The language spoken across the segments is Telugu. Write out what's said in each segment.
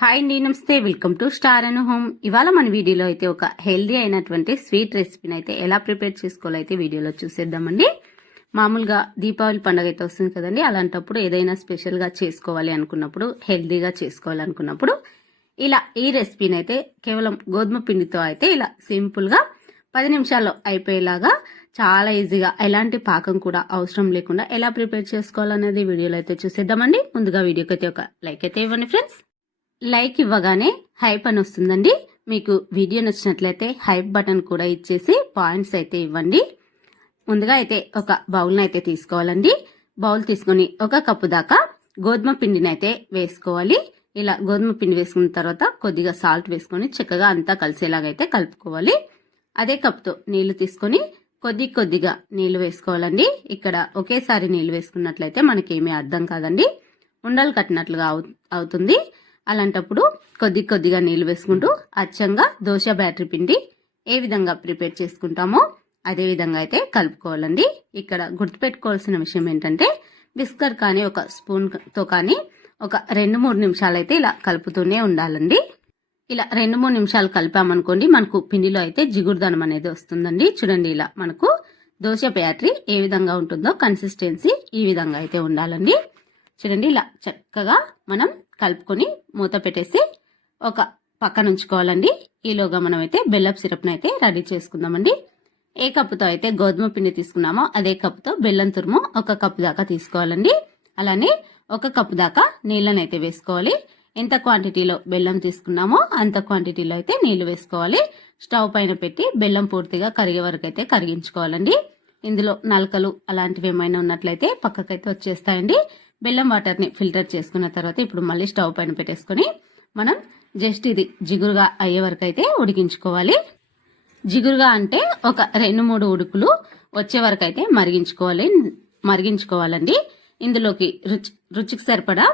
హాయ్ అండి namaste. Welcome to Star and Home ఇవాళ మన వీడియోలో అయితే ఒక హెల్దీ అయినటువంటి స్వీట్ రెసిపీని అయితే ఎలా ప్రిపేర్ చేసుకోవాలో అయితే వీడియోలో చూసేద్దామండి. మామూలుగా దీపావళి పండుగ అయితే వస్తుంది కదండి అలాంటప్పుడు ఏదైనా స్పెషల్గా చేసుకోవాలి అనుకున్నప్పుడు హెల్దీగా చేసుకోవాలనుకున్నప్పుడు ఇలా ఈ రెసిపీని అయితే కేవలం గోధుమ పిండితో అయితే ఇలా సింపుల్గా పది నిమిషాల్లో అయిపోయేలాగా చాలా ఈజీగా ఎలాంటి పాకం కూడా అవసరం లేకుండా ఎలా ప్రిపేర్ చేసుకోవాలనేది వీడియోలో అయితే చూసేద్దామండి. ముందుగా వీడియోకి అయితే ఒక లైక్ అయితే ఇవ్వండి ఫ్రెండ్స్ లైక్ ఇవ్వగానే హైప్ అని వస్తుందండి. మీకు వీడియో నచ్చినట్లయితే హైప్ బటన్ కూడా ఇచ్చేసి పాయింట్స్ అయితే ఇవ్వండి. ముందుగా అయితే ఒక బౌల్ని అయితే తీసుకోవాలండి. బౌల్ తీసుకొని ఒక కప్పు దాకా గోధుమ పిండిని అయితే వేసుకోవాలి. ఇలా గోధుమ పిండి వేసుకున్న తర్వాత కొద్దిగా సాల్ట్ వేసుకొని చక్కగా అంతా కలిసేలాగైతే కలుపుకోవాలి. అదే కప్తో నీళ్ళు తీసుకొని కొద్ది కొద్దిగా నీళ్ళు వేసుకోవాలండి. ఇక్కడ ఒకేసారి నీళ్ళు వేసుకున్నట్లయితే మనకి ఏమీ అర్థం కాదండి. ఉండలు కట్టినట్లుగా అవు- అవుతుంది. అలాంటప్పుడు కొద్ది కొద్దిగా నీళ్ళు వేసుకుంటూ అచ్చంగా దోశ బ్యాటరీ పిండి ఏ విధంగా ప్రిపేర్ చేసుకుంటామో అదే విధంగా అయితే కలుపుకోవాలండి. ఇక్కడ గుర్తుపెట్టుకోవాల్సిన విషయం ఏంటంటే బిస్కర్ కానీ ఒక స్పూన్తో కానీ ఒక రెండు మూడు నిమిషాలు అయితే ఇలా కలుపుతూనే ఉండాలండి. ఇలా రెండు మూడు నిమిషాలు కలిపామనుకోండి మనకు పిండిలో అయితే జిగురుదనం అనేది వస్తుందండి. చూడండి ఇలా మనకు దోశ బ్యాటరీ ఏ విధంగా ఉంటుందో కన్సిస్టెన్సీ ఈ విధంగా అయితే ఉండాలండి. చూడండి ఇలా చక్కగా మనం కలుపుకొని మూత పెట్టేసి ఒక పక్కన ఉంచుకోవాలండి. ఈలోగా మనం అయితే బెల్లపు సిరప్ని అయితే రెడీ చేసుకుందామండి. ఏ కప్పుతో అయితే గోధుమ పిండి తీసుకున్నామో అదే కప్పుతో బెల్లం తురుము ఒక కప్పు దాకా తీసుకోవాలండి. అలానే ఒక కప్పు దాకా నీళ్ళని అయితే వేసుకోవాలి. ఎంత క్వాంటిటీలో బెల్లం తీసుకున్నామో అంత క్వాంటిటీలో అయితే నీళ్ళు వేసుకోవాలి. స్టవ్ పైన పెట్టి బెల్లం పూర్తిగా కరిగే వరకు అయితే కరిగించుకోవాలండి. ఇందులో నలకలు అలాంటివి ఏమైనా ఉన్నట్లయితే పక్కకైతే వచ్చేస్తాయండి. బెల్లం వాటర్ని ఫిల్టర్ చేసుకున్న తర్వాత ఇప్పుడు మళ్ళీ స్టవ్ పైన పెట్టేసుకొని మనం జస్ట్ ఇది జిగురుగా అయ్యే వరకు అయితే ఉడికించుకోవాలి. జిగురుగా అంటే ఒక రెండు మూడు ఉడుకులు వచ్చే వరకు అయితే మరిగించుకోవాలి. మరిగించుకోవాలండి. ఇందులోకి రుచి రుచికి సరిపడా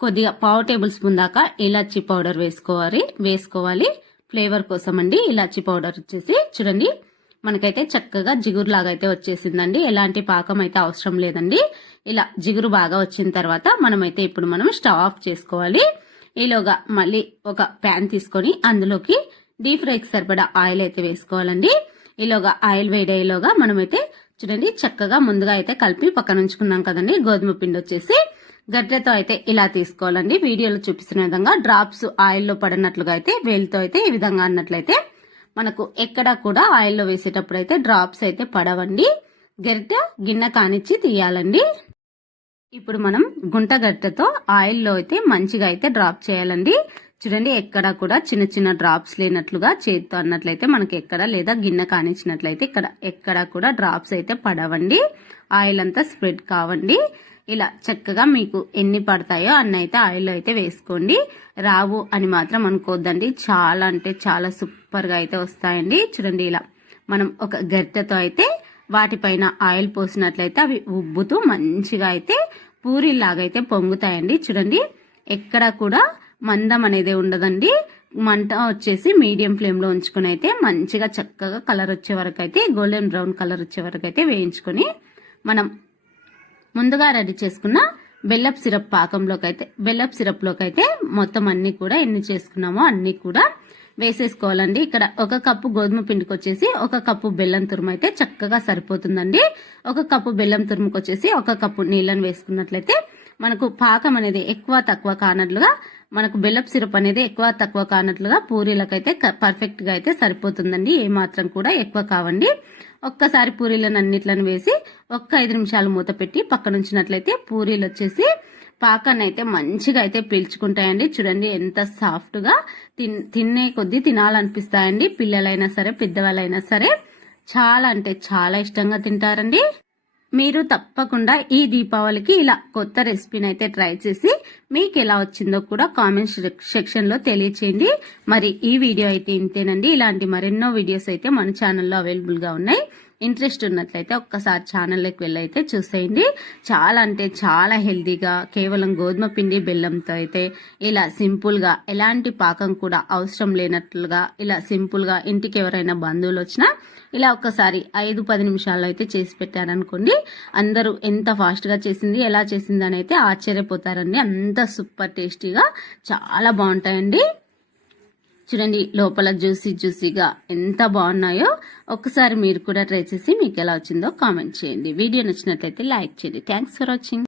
కొద్దిగా పావు టేబుల్ స్పూన్ దాకా ఇలాచీ పౌడర్ వేసుకోవాలి. వేసుకోవాలి. ఫ్లేవర్ కోసం అండి ఇలాచీ పౌడర్ వచ్చేసి. చూడండి మనకైతే చక్కగా జిగురులాగా అయితే వచ్చేసిందండి. ఎలాంటి పాకం అయితే అవసరం లేదండి. ఇలా జిగురు బాగా వచ్చిన తర్వాత మనమైతే ఇప్పుడు మనం స్టవ్ ఆఫ్ చేసుకోవాలి. ఈలోగా మళ్ళీ ఒక ప్యాన్ తీసుకొని అందులోకి డీప్ ఫ్రైకి సరిపడా ఆయిల్ అయితే వేసుకోవాలండి. ఈలోగా ఆయిల్ వేడేలోగా మనమైతే చూడండి చక్కగా ముందుగా అయితే కలిపి పక్కన ఉంచుకున్నాం కదండి గోధుమ పిండి వచ్చేసి. గడ్డతో అయితే ఇలా తీసుకోవాలండి. వీడియోలో చూపిస్తున్న విధంగా డ్రాప్స్ ఆయిల్లో పడినట్లుగా అయితే వేలితో అయితే ఈ విధంగా అన్నట్లయితే మనకు ఎక్కడ కూడా ఆయిల్లో వేసేటప్పుడు అయితే డ్రాప్స్ అయితే పడవండి. గరిటె గిన్నె కానిచ్చి తీయాలండి. ఇప్పుడు మనం గుంటగట్టతో ఆయిల్లో అయితే మంచిగా అయితే డ్రాప్ చేయాలండి. చూడండి ఎక్కడ కూడా చిన్న చిన్న డ్రాప్స్ లేనట్లుగా చేతితో అన్నట్లయితే మనకి ఎక్కడ లేదా గిన్నె కానిచ్చినట్లయితే ఇక్కడ ఎక్కడ కూడా డ్రాప్స్ అయితే పడవండి. ఆయిల్ అంతా స్ప్రెడ్ కావండి. ఇలా చక్కగా మీకు ఎన్ని పడతాయో అన్ని అయితే ఆయిల్లో అయితే వేసుకోండి. రావు అని మాత్రం అనుకోవద్దండి చాలా అంటే చాలా సూపర్గా అయితే వస్తాయండి. చూడండి ఇలా మనం ఒక గరిటెతో అయితే వాటిపైన ఆయిల్ పోసినట్లయితే అవి ఉబ్బుతూ మంచిగా అయితే పూరిలాగైతే పొంగుతాయండి. చూడండి ఎక్కడ కూడా మందం అనేది ఉండదండి. మంట వచ్చేసి మీడియం ఫ్లేమ్లో ఉంచుకుని అయితే మంచిగా చక్కగా కలర్ వచ్చే వరకు అయితే గోల్డెన్ బ్రౌన్ కలర్ వచ్చే వరకు అయితే వేయించుకొని మనం ముందుగా రెడీ చేసుకున్న బెల్లప్ సిరప్ పాకంలోకి అయితే బెల్లప్ సిరప్లోకి అయితే మొత్తం అన్ని కూడా ఎన్ని చేసుకున్నామో అన్ని కూడా వేసేసుకోవాలండి. ఇక్కడ ఒక కప్పు గోధుమ పిండికి వచ్చేసి ఒక కప్పు బెల్లం తురుము అయితే చక్కగా సరిపోతుందండి. ఒక కప్పు బెల్లం తురుముకి వచ్చేసి ఒక కప్పు నీళ్ళని వేసుకున్నట్లయితే మనకు పాకం అనేది ఎక్కువ తక్కువ కానట్లుగా మనకు బెల్లపు సిరప్ అనేది ఎక్కువ తక్కువ కానట్లుగా పూరీలకైతే పర్ఫెక్ట్గా అయితే సరిపోతుందండి. ఏ మాత్రం కూడా ఎక్కువ కావండి. ఒక్కసారి పూరీలను అన్నిట్లను వేసి ఒక్క ఐదు నిమిషాలు మూత పెట్టి పక్కన పూరీలు వచ్చేసి పాకన్ అయితే మంచిగా అయితే పీల్చుకుంటాయండి. చూడండి ఎంత సాఫ్ట్గా తిన్ తినే కొద్దీ తినాలనిపిస్తాయండి. పిల్లలైనా సరే పెద్దవాళ్ళైనా సరే. చాలా అంటే చాలా ఇష్టంగా తింటారండి. మీరు తప్పకుండా ఈ దీపావళికి ఇలా కొత్త రెసిపీని అయితే ట్రై చేసి మీకు ఎలా వచ్చిందో కూడా కామెంట్ సెక్షన్లో తెలియచేయండి. మరి ఈ వీడియో అయితే ఇంతేనండి. ఇలాంటి మరెన్నో వీడియోస్ అయితే మన ఛానల్లో అవైలబుల్గా ఉన్నాయి. ఇంట్రెస్ట్ ఉన్నట్లయితే ఒక్కసారి ఛానల్లోకి వెళ్ళైతే చూసేయండి. చాలా అంటే చాలా హెల్తీగా కేవలం గోధుమ పిండి బెల్లంతో అయితే ఇలా సింపుల్గా ఎలాంటి పాకం కూడా అవసరం లేనట్లుగా ఇలా సింపుల్గా ఇంటికి ఎవరైనా బంధువులు వచ్చినా ఇలా ఒక్కసారి ఐదు పది నిమిషాల్లో అయితే చేసి పెట్టారనుకోండి అందరూ ఎంత ఫాస్ట్గా చేసింది ఎలా చేసింది అని అయితే ఆశ్చర్యపోతారండి. అంత సూపర్ టేస్టీగా చాలా బాగుంటాయండి. చూడండి లోపల జ్యూసీ జ్యూసీగా ఎంత బాగున్నాయో ఒక్కసారి మీరు కూడా ట్రై చేసి మీకు ఎలా వచ్చిందో కామెంట్ చేయండి. వీడియో నచ్చినట్లయితే లైక్ చేయండి. Thanks for watching